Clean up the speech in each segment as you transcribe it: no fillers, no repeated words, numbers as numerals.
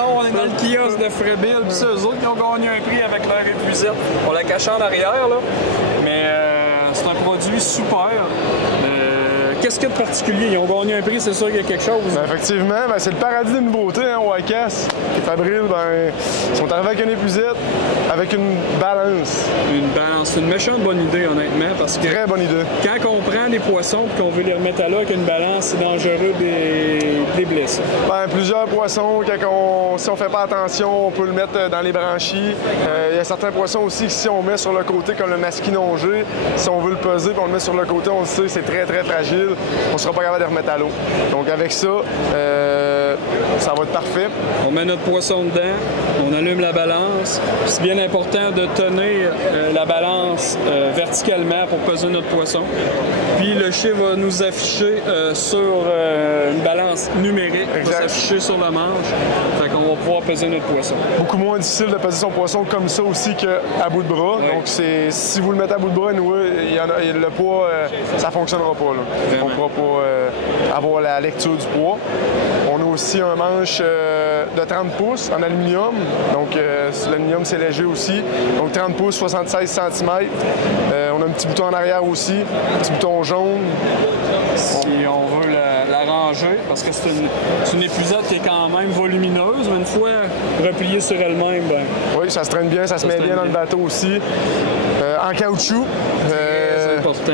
non, on est dans le kiosque de Frébil, puis c'est eux autres qui ont gagné un prix avec leur épuisette. On l'a caché en arrière, là, mais c'est un produit super. Qu'est-ce qu'il y a de particulier? Ils ont gagné un prix, c'est sûr qu'il y a quelque chose. Ben, effectivement, c'est le paradis des nouveautés hein, au ICASS. Les Fabril, ils sont arrivés avec une épuisette, avec une balance. Une balance, c'est une méchante bonne idée, honnêtement, parce que très bonne idée. Quand on prend des poissons et qu'on veut les remettre à l'eau avec une balance, c'est dangereux des blessures. Ben, plusieurs poissons, si on ne fait pas attention, on peut le mettre dans les branchies. Il y a certains poissons aussi que si on met sur le côté, comme le masquinongé, si on veut le peser et on le met sur le côté, on le sait, c'est très, très fragile. On ne sera pas capable de remettre à l'eau. Donc avec ça, ça va être parfait. On met notre poisson dedans, on allume la balance. C'est bien important de tenir la balance verticalement pour peser notre poisson. Puis le chiffre va nous afficher sur une balance numérique, va s'afficher sur la manche. Fait qu'on va pouvoir peser notre poisson. Beaucoup moins difficile de peser son poisson comme ça aussi qu'à bout de bras. Ouais. Donc si vous le mettez à bout de bras, le poids, ça ne fonctionnera pas. Là. On ne pourra pas avoir la lecture du poids. On a aussi un manche de 30 pouces en aluminium. Donc l'aluminium, c'est léger aussi. Donc 30 pouces, 76 cm. On a un petit bouton en arrière aussi, un petit bouton jaune. Si on veut la ranger, parce que c'est une épuisette qui est quand même volumineuse, mais une fois repliée sur elle-même, ben, oui, ça se traîne bien, ça se met bien dans le bateau aussi. En caoutchouc.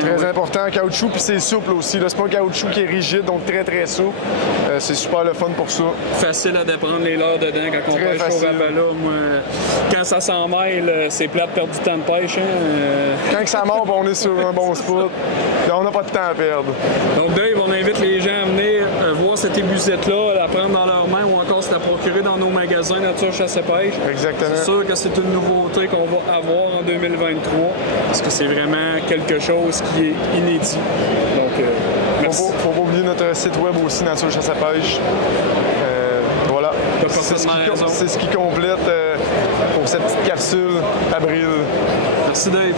Très important en caoutchouc, puis c'est souple aussi. C'est pas un caoutchouc qui est rigide, donc très très souple. C'est super le fun pour ça. Facile à déprendre les leurres dedans quand on pêche au Rapala. Moi, quand ça s'en mêle, c'est plat de perdre du temps de pêche. Hein? Quand ça mord, on est sur un bon spot. On n'a pas de temps à perdre. Donc Dave, on invite les gens à venir voir cette épuisette-là, la prendre dans leurs mains ou encore se la procurer dans nos magasins Nature Chasse et Pêche. Exactement. C'est sûr que c'est une nouveauté qu'on va avoir en 2023 parce que c'est vraiment quelque chose qui est inédit. Donc, merci. Faut pas oublier notre site web aussi, Nature Chasse et Pêche. Voilà. C'est ce qui complète pour cette petite capsule Fabril. Merci Dave.